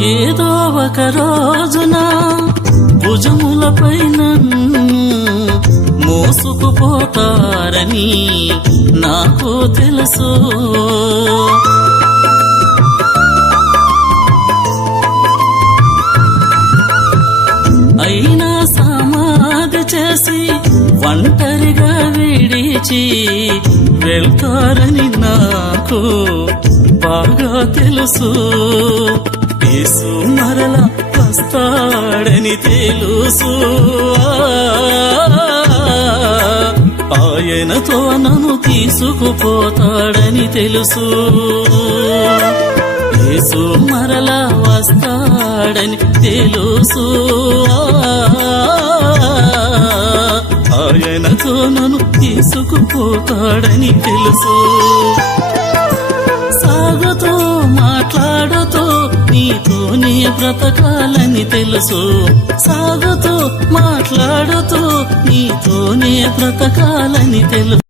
ఏదో ఒక రోజున భుజములపై నన్ను మోసుకుపోతారని నాకు తెలుసు. అయినా సమాధి చేసి ఒంటరిగా విడిచి వెళ్తారని నాకు బాగా తెలుసు. యేసు మరల వస్తాడని తెలుసు. ఆయనతో నన్ను తీసుకుపోతాడని తెలుసు. యేసు మరల వస్తాడని తెలుసు. ఆయనతో నన్ను తీసుకుపోతాడని తెలుసు. సాగుతూ మాట్లాడుతూ నీతోనే బ్రతకాలని తెలుసు. సాగుతూ మాట్లాడుతూ నీతోనే బ్రతకాలని తెలుసు.